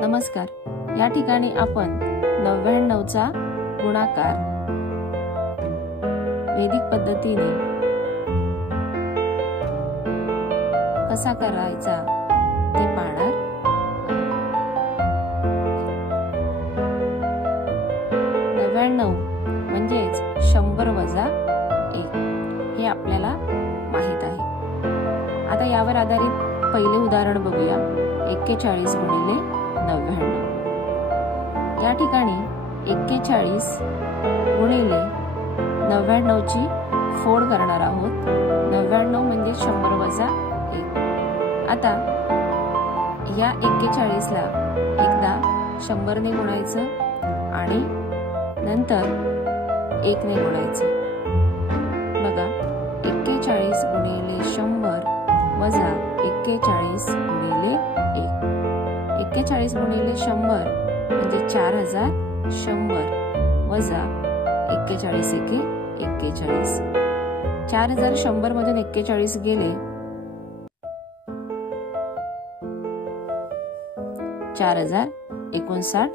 नमस्कार. या ठिकाणी आपण 99 चा गुणाकार वैदिक पद्धतीने कसा करायचा ते पाहणार. 99 म्हणजेच 100 वजा 1 हे आपल्याला माहित आहे. आता यावर आधारित पहिले उदाहरण बघूया. 41 गुणिले 99. या ठिकाणी 41 गुणिले 99 ची फोड करणार आहोत. 99 म्हणजे 100 वजा 1. आता या 41 ला एकदा 100 ने गुणायचं आणि नंतर 1 ने गुणायचं. बघा 41 गुणिले 100 वजा 41 गुणिले 1. 41 गुणिले 100 म्हणजे 4100 वजा 41 एके 41. 4100 मधून 41 गेले 4059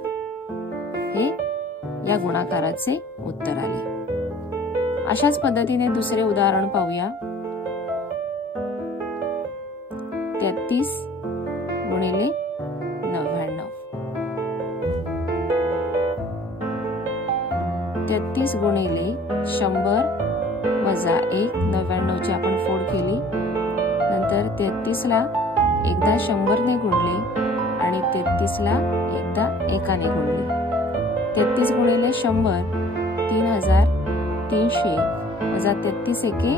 हे या गुणाकाराचे उत्तर आले. अशाच पद्धतीने दुसरे उदाहरण पाहूया. 33 गुणिले 99. 33 गुणिले 100 वजा 1. 99 ची आपण फोड केली. नंतर 33 ला एकदा 100 ने गुणले आणि 33 ला एकदा 1 ने गुणले. 33 गुणिले 100 3300 वजा 33 एके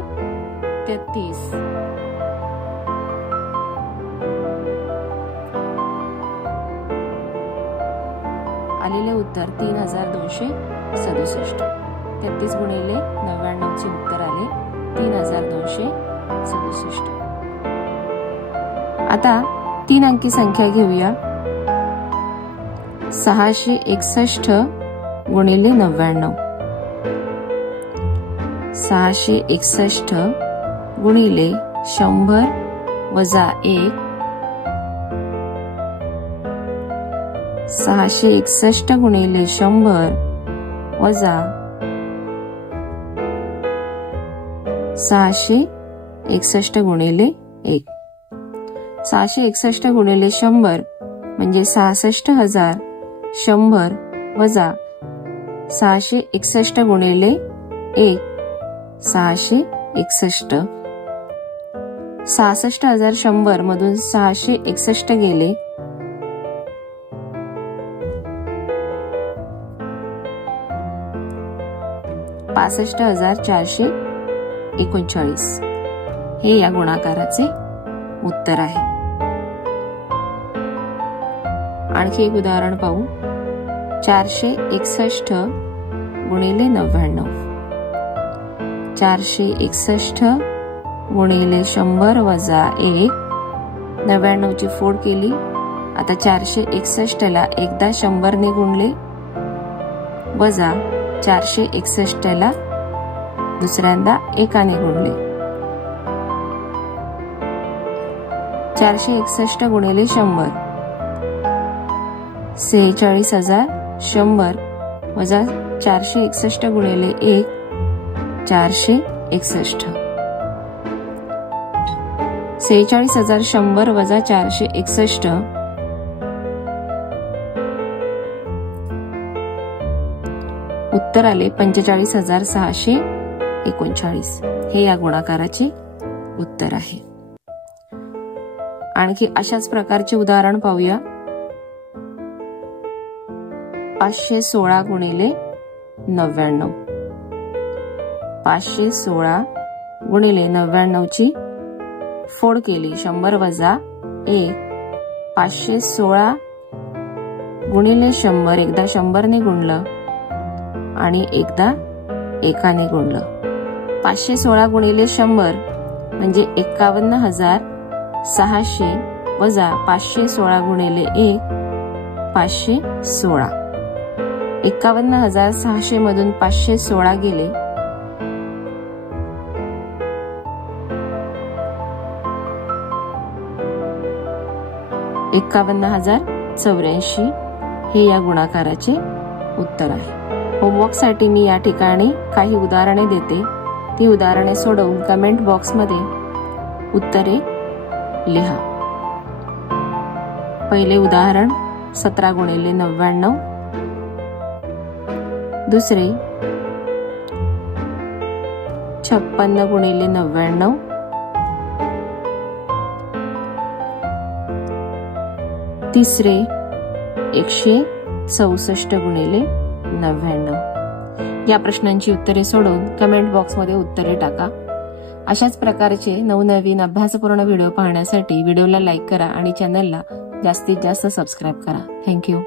33. आलेले उत्तर 3267. 33 गुणिले 99 चे उत्तर आले 3267. आता 3 अंकी संख्या घेऊया. 661 गुणिले 99. 661 गुणिले 100 वजा 1. 661 गुणिले 100 वजा 661 गुणिले 1. 661 गुणिले 100 म्हणजे 66100 वजा 661 गुणिले 1 661. 66100 मधून 661 गेले 65439 हे या गुणाकाराचे उत्तर आहे. आणखी एक उदाहरण पाहू. 461 गुणिले 99. 461 गुणिले 100 वजा 1. 99 ची फोड केली. आता 461 ला एकदा 100 ने गुणले वजा 461 ला दुसऱ्यांदा 1 ने गुणले. 461 गुणिले 100 46100 वजा 461 गुणिले 1 461. 46100 वजा 461 उत्तर आले 45639 हे या गुणाकाराचे उत्तर आहे. आणखी अशाच प्रकारचे उदाहरण पाहूया. 516 गुणिले 99. 516 गुणिले 99 ची फोड केली. 100 वजा 1. 516 गुणिले 100 एकदा 100 ने गुणलं आणि एकदा 1 ने गुणलं. 516 गुणिले 100 म्हणजे 51600 वजा 516 गुणिले 1 516. 51600 मधून 516 गेले 51000 84 हे या गुणाकाराचे उत्तर आहे। होमवर्कसाठी मी या ठिकाणी काही उदाहरणे देते, ती उदाहरणे सोडवून कमेंट बॉक्समध्ये उत्तरे लिहा। पहिले उदाहरण 17 गुणिले 99, दुसरे 56 गुणिले 99, तिसरे 164 गुणिले 99। या प्रश्नांची उत्तरे सोडवून कमेंट बॉक्समध्ये उत्तरे टाका। अशाच प्रकारचे नवनवीन अभ्यासपूर्ण व्हिडिओ पाहण्यासाठी व्हिडिओला लाईक करा आणि चॅनलला जास्तीत जास्त सबस्क्राईब करा। थँक्यू।